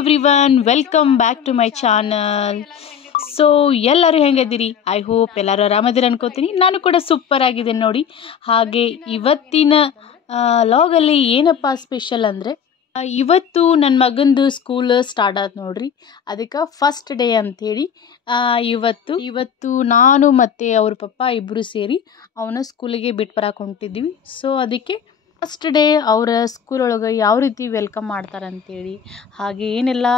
Everyone, welcome back to my channel. So ಎಲ್ಲರೂ ಹೆಂಗಿದ್ದೀರಿ? I hope ಎಲ್ಲರೂ ಆರಾಮದಿರಿ ಅನ್ಕೋತೀನಿ. ನಾನು ಕೂಡ ಸೂಪರ್ ಆಗಿದ್ದೇನೆ ನೋಡಿ. ಹಾಗೆ ಇವತ್ತಿನ ಲಾಗಲ್ಲಿ ಏನಪ್ಪ ಸ್ಪೆಷಲ್ ಅಂದರೆ, ಇವತ್ತು ನನ್ನ ಮಗಂದು ಸ್ಕೂಲ್ ಸ್ಟಾರ್ಟ್ ಆಯ್ತು ನೋಡ್ರಿ. ಅದಕ್ಕೆ ಫಸ್ಟ್ ಡೇ ಅಂಥೇಳಿ ಇವತ್ತು ನಾನು ಮತ್ತು ಅವ್ರ ಪಪ್ಪ ಇಬ್ಬರು ಸೇರಿ ಅವನ ಸ್ಕೂಲಿಗೆ ಬಿಟ್ಟು ಬರಕ್ಕೆ ಹೊಂಟಿದ್ವಿ. ಸೊ ಅದಕ್ಕೆ ಫಸ್ಟ್ ಡೇ ಅವರ ಸ್ಕೂಲ್ ಒಳಗೆ ಯಾವ ರೀತಿ ವೆಲ್ಕಮ್ ಮಾಡ್ತಾರಂತೇಳಿ, ಹಾಗೆ ಏನೆಲ್ಲ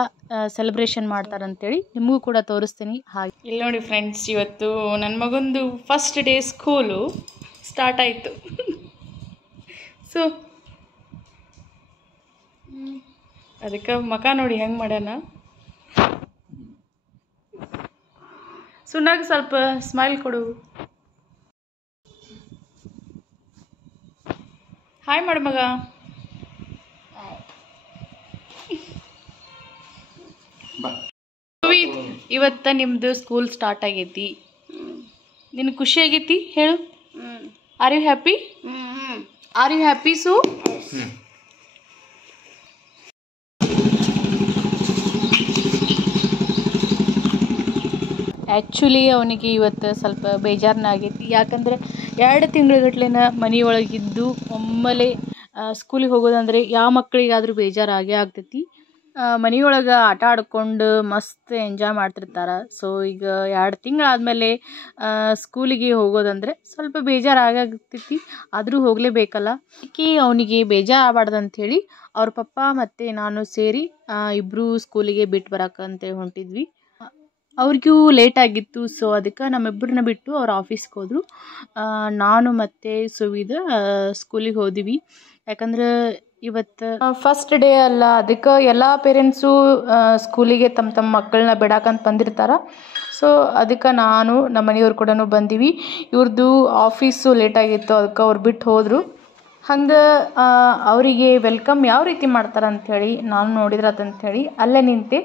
ಸೆಲೆಬ್ರೇಷನ್ ಮಾಡ್ತಾರಂತೇಳಿ ನಿಮಗೂ ಕೂಡ ತೋರಿಸ್ತೀನಿ. ಹಾಗೆ ಇಲ್ಲಿ ನೋಡಿ ಫ್ರೆಂಡ್ಸ್, ಇವತ್ತು ನನ್ನ ಮಗಂದು ಫಸ್ಟ್ ಡೇ ಸ್ಕೂಲು ಸ್ಟಾರ್ಟ್ ಆಯಿತು. ಸೊ ಅದಕ್ಕೆ ಮಕ ನೋಡಿ ಹೆಂಗೆ ಮಾಡ್ಯಾನ. ಸುನಾಗ ಸ್ವಲ್ಪ ಸ್ಮೈಲ್ ಕೊಡು. ಹಾಯ್ ಮಾಡು ಮಗ. ಇವತ್ತ ನಿಮ್ದು ಸ್ಕೂಲ್ ಸ್ಟಾರ್ಟ್ ಆಗೈತಿ, ನಿನಗೆ ಖುಷಿ ಆಗೈತಿ? ಹೇಳು. Are you happy? Are you happy ಸು? ಆ್ಯಕ್ಚುಲಿ ಅವನಿಗೆ ಇವತ್ತು ಸ್ವಲ್ಪ ಬೇಜಾರನ್ನ ಆಗೈತಿ. ಯಾಕಂದರೆ 2 ತಿಂಗಳಗಟ್ಲೆನ ಮನೆಯೊಳಗಿದ್ದು ಒಮ್ಮೆಲೆ ಸ್ಕೂಲಿಗೆ ಹೋಗೋದಂದರೆ ಯಾವ ಮಕ್ಕಳಿಗಾದರೂ ಬೇಜಾರಾಗೇ ಆಗ್ತೈತಿ. ಮನೆಯೊಳಗೆ ಆಟ ಆಡ್ಕೊಂಡು ಮಸ್ತ್ ಎಂಜಾಯ್ ಮಾಡ್ತಿರ್ತಾರೆ. ಸೊ ಈಗ 2 ತಿಂಗಳಾದಮೇಲೆ ಸ್ಕೂಲಿಗೆ ಹೋಗೋದಂದರೆ ಸ್ವಲ್ಪ ಬೇಜಾರಾಗ್ತೈತಿ. ಆದರೂ ಹೋಗಲೇಬೇಕಲ್ಲ. ಅದಕ್ಕೆ ಅವನಿಗೆ ಬೇಜಾರು ಆಗಬಾರ್ದು ಅಂಥೇಳಿ ಅವ್ರ ಪಪ್ಪ ಮತ್ತು ನಾನು ಸೇರಿ ಇಬ್ಬರು ಸ್ಕೂಲಿಗೆ ಬಿಟ್ಟು ಬರೋಕ್ಕಂತ ಹೊಂಟಿದ್ವಿ. ಅವ್ರಿಗೂ ಲೇಟ್ ಆಗಿತ್ತು. ಸೊ ಅದಕ್ಕೆ ನಮ್ಮಿಬ್ಬರನ್ನ ಬಿಟ್ಟು ಅವ್ರು ಆಫೀಸ್ಗೆ ಹೋದರು. ನಾನು ಮತ್ತು ಸುವಿದ ಸ್ಕೂಲಿಗೆ ಹೋದ್ವಿ. ಯಾಕಂದ್ರೆ ಇವತ್ತು ಫಸ್ಟ್ ಡೇ ಅಲ್ಲ, ಅದಕ್ಕೆ ಎಲ್ಲ ಪೇರೆಂಟ್ಸು ಸ್ಕೂಲಿಗೆ ತಮ್ಮ ಮಕ್ಕಳನ್ನ ಬಿಡಾಕಂತ ಬಂದಿರ್ತಾರೆ. ಸೊ ಅದಕ್ಕೆ ನಾನು ನಮ್ಮ ಮನೆಯವ್ರು ಕೂಡ ಬಂದೀವಿ. ಇವ್ರದ್ದು ಆಫೀಸು ಲೇಟಾಗಿತ್ತು, ಅದಕ್ಕೆ ಅವ್ರು ಬಿಟ್ಟು ಹೋದರು. ಹಂಗೆ ಅವರಿಗೆ ವೆಲ್ಕಮ್ ಯಾವ ರೀತಿ ಮಾಡ್ತಾರೆ ಅಂಥೇಳಿ ನಾನು ನೋಡಿದ್ರತ್ತಂಥೇಳಿ ಅಲ್ಲೇ ನಿಂತೆ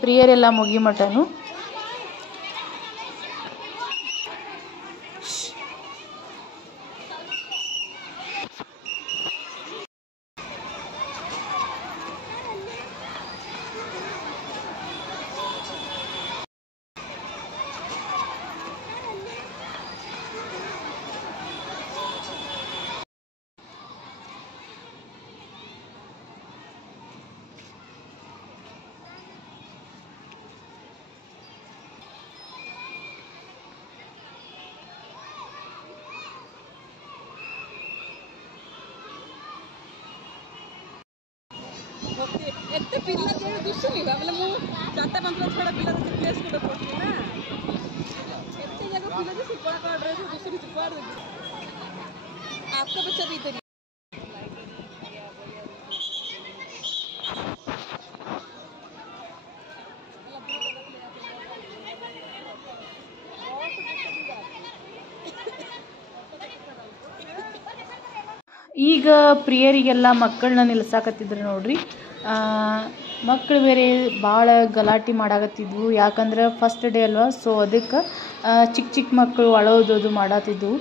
ಪ್ರೇಯರೆಲ್ಲ ಮುಗಿಮಟನು ଏତେ ପିଲା ଯେହେତୁ ଦୁଶୁନି ଭାବିଲେ ମୁଁ 4-5 ଛଡ଼ା ପିଲା ପ୍ଲେସ୍ ଗୋଟେ ପଡ଼ିଛି ନା, ଏତେ ଯାକ ପିଲା ଯେ ସେ କଳା କଳା ଡ୍ରେସ୍ ଦୁଶୁନି କୁଆଡ଼େ आपका बच्चा भी इधर ಈಗ ಪ್ರಿಯರಿಗೆಲ್ಲ ಮಕ್ಕಳನ್ನ ನಿಲ್ಸಾಕತ್ತಿದ್ರು ನೋಡ್ರಿ. ಮಕ್ಕಳು ಬೇರೆ ಭಾಳ ಗಲಾಟೆ ಮಾಡಾಕತ್ತಿದ್ವು. ಯಾಕಂದ್ರೆ ಫಸ್ಟ್ ಡೇ ಅಲ್ವಾ. ಸೊ ಅದಕ್ಕೆ ಚಿಕ್ಕ ಮಕ್ಕಳು ಅಳೋದು ಮಾಡತ್ತಿದ್ವು.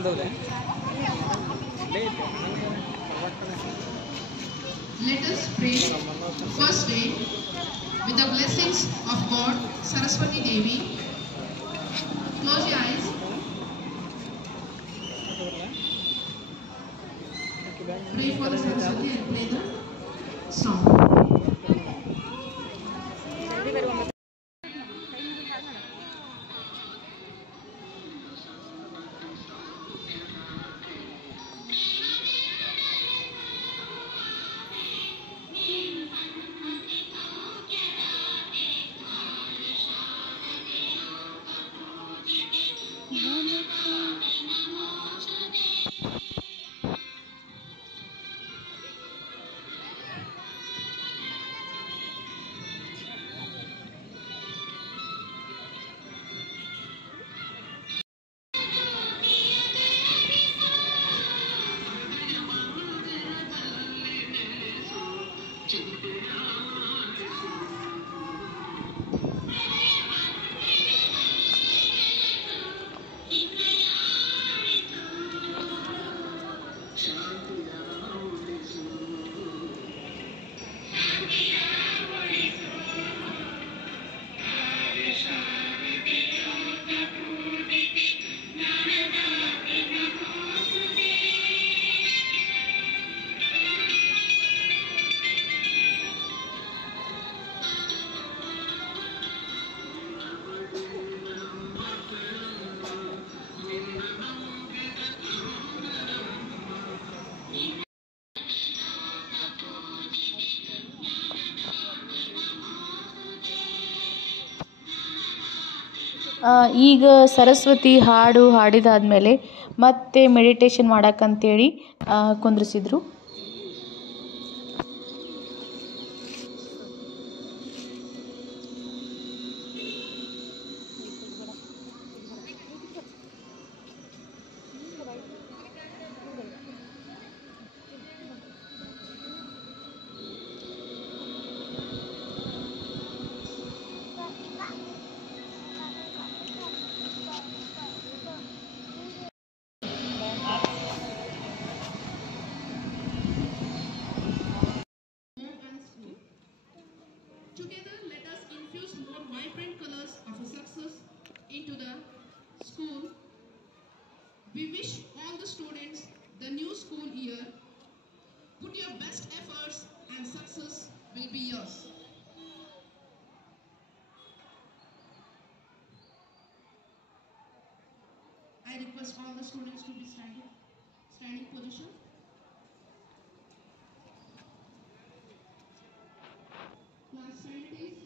Let us pray. First day, with the blessings of God, Saraswati Devi. Close your eyes. Pray for the Saraswati and play the song. ಈಗ ಸರಸ್ವತಿ ಹಾಡು ಹಾಡಿದಾದ್ಮೇಲೆ ಮತ್ತೆ meditation ಮಾಡಕ್ಕಂತೇಳಿ ಕುಂದ್ರಿಸಿದ್ರು. Together, let us infuse more vibrant colors of a success into the school. We wish all the students the new school year. Put your best efforts and success will be yours. I request all the students to be standing position. Class stand please.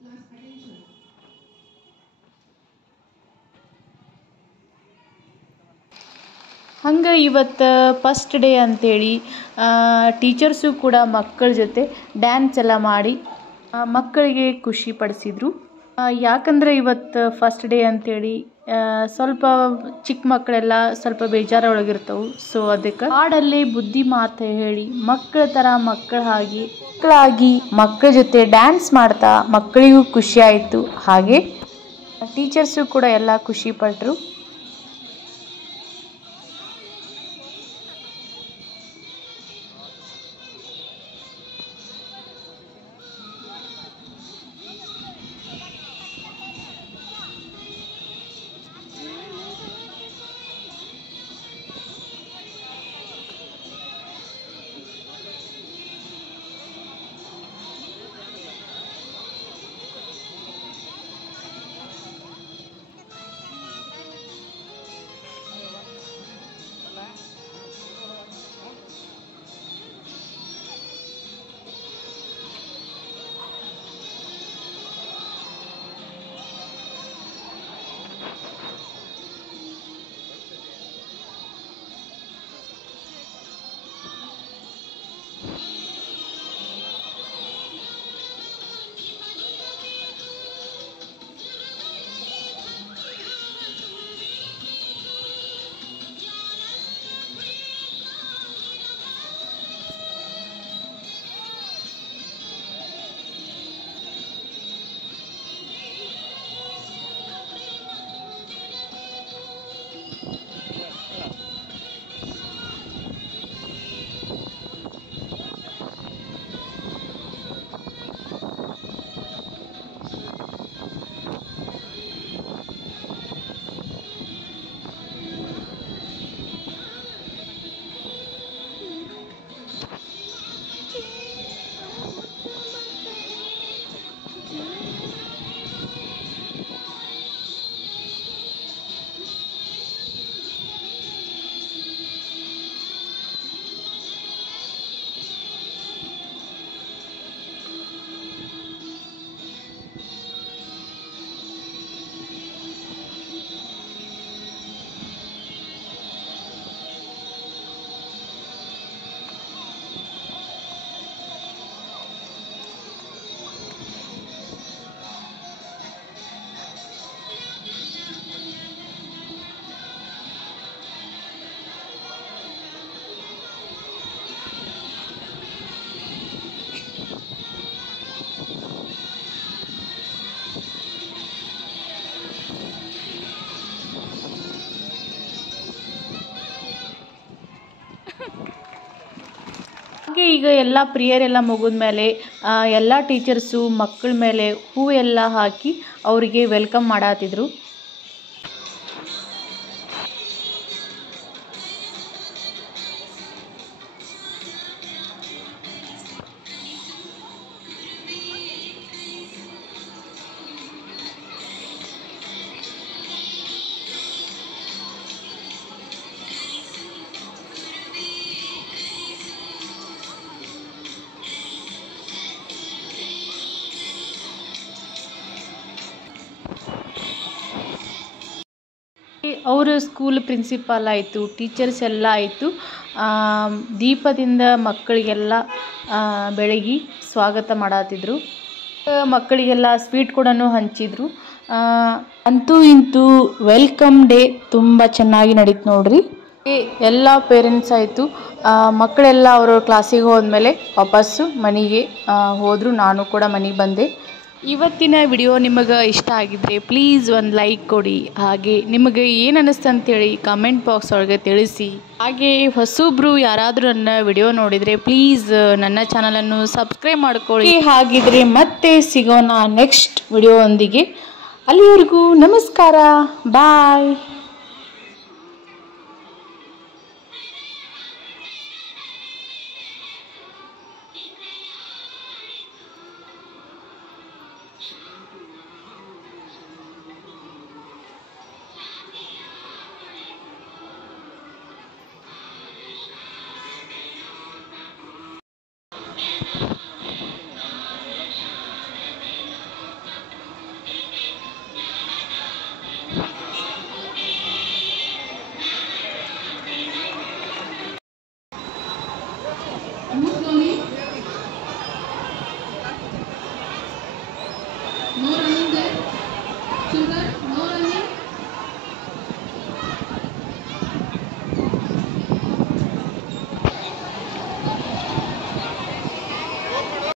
Class attention. ಹಂಗೆ ಇವತ್ತು first day ಅಂಥೇಳಿ teachers ಕೂಡ ಮಕ್ಕಳ ಜೊತೆ dance ಎಲ್ಲ ಮಾಡಿ ಮಕ್ಕಳಿಗೆ ಖುಷಿ ಪಡಿಸಿದ್ರು. ಯಾಕಂದರೆ ಇವತ್ತು ಫಸ್ಟ್ ಡೇ ಅಂಥೇಳಿ ಸ್ವಲ್ಪ ಚಿಕ್ಕ ಮಕ್ಕಳೆಲ್ಲ ಸ್ವಲ್ಪ ಬೇಜಾರೊಳಗಿರ್ತವೆ. ಸೊ ಅದಕ್ಕೆ ಹಾಡಲ್ಲಿ ಬುದ್ಧಿ ಮಾತು ಹೇಳಿ ಮಕ್ಕಳ ಥರ ಮಕ್ಕಳಾಗಿ ಮಕ್ಕಳ ಜೊತೆ ಡ್ಯಾನ್ಸ್ ಮಾಡ್ತಾ ಮಕ್ಕಳಿಗೂ ಖುಷಿ ಆಯಿತು. ಹಾಗೆ ಟೀಚರ್ಸು ಕೂಡ ಎಲ್ಲ ಖುಷಿ ಪಟ್ಟರು. ಹಾಗೆ ಈಗ ಎಲ್ಲ ಪ್ರೇಯರೆಲ್ಲ ಮುಗಿದ್ಮೇಲೆ ಎಲ್ಲ ಟೀಚರ್ಸು ಮಕ್ಕಳ ಮೇಲೆ ಹೂವೆಲ್ಲ ಹಾಕಿ ಅವರಿಗೆ ವೆಲ್ಕಮ್ ಮಾಡತ್ತಿದ್ರು. ಅವರು ಸ್ಕೂಲ್ ಪ್ರಿನ್ಸಿಪಾಲ್ ಆಯಿತು, ಟೀಚರ್ಸ್ ಎಲ್ಲ ಆಯಿತು. ದೀಪದಿಂದ ಮಕ್ಕಳಿಗೆಲ್ಲ ಬೆಳಗಿ ಸ್ವಾಗತ ಮಾಡತ್ತಿದ್ರು. ಮಕ್ಕಳಿಗೆಲ್ಲ ಸ್ವೀಟ್ ಕೂಡ ಹಂಚಿದ್ರು. ಅಂತೂ ಇಂತೂ ವೆಲ್ಕಮ್ ಡೇ ತುಂಬ ಚೆನ್ನಾಗಿ ನಡೀತು ನೋಡ್ರಿ. ಎಲ್ಲ ಪೇರೆಂಟ್ಸ್ ಆಯಿತು, ಮಕ್ಕಳೆಲ್ಲ ಅವರು ಕ್ಲಾಸಿಗೆ ಹೋದ್ಮೇಲೆ ವಾಪಸ್ಸು ಮನೆಗೆ ಹೋದರು. ನಾನು ಕೂಡ ಮನೆಗೆ ಬಂದೆ. ಇವತ್ತಿನ ವಿಡಿಯೋ ನಿಮಗೆ ಇಷ್ಟ ಆಗಿದ್ದರೆ ಪ್ಲೀಸ್ ಒಂದು ಲೈಕ್ ಕೊಡಿ. ಹಾಗೆ ನಿಮಗೆ ಏನು ಅನ್ನಿಸ್ತು ಅಂತೇಳಿ ಕಮೆಂಟ್ ಬಾಕ್ಸ್ ಒಳಗೆ ತಿಳಿಸಿ. ಹಾಗೆ ಹೊಸಬ್ರು ಯಾರಾದರೂ ನನ್ನ ವಿಡಿಯೋ ನೋಡಿದರೆ ಪ್ಲೀಸ್ ನನ್ನ ಚಾನಲನ್ನು ಸಬ್ಸ್ಕ್ರೈಬ್ ಮಾಡ್ಕೊಳ್ಳಿ. ಹಾಗಿದ್ರೆ ಮತ್ತೆ ಸಿಗೋಣ ನೆಕ್ಸ್ಟ್ ವಿಡಿಯೋ ಒಂದಿಗೆ. ಅಲ್ಲಿವರೆಗೂ ನಮಸ್ಕಾರ, ಬಾಯ್.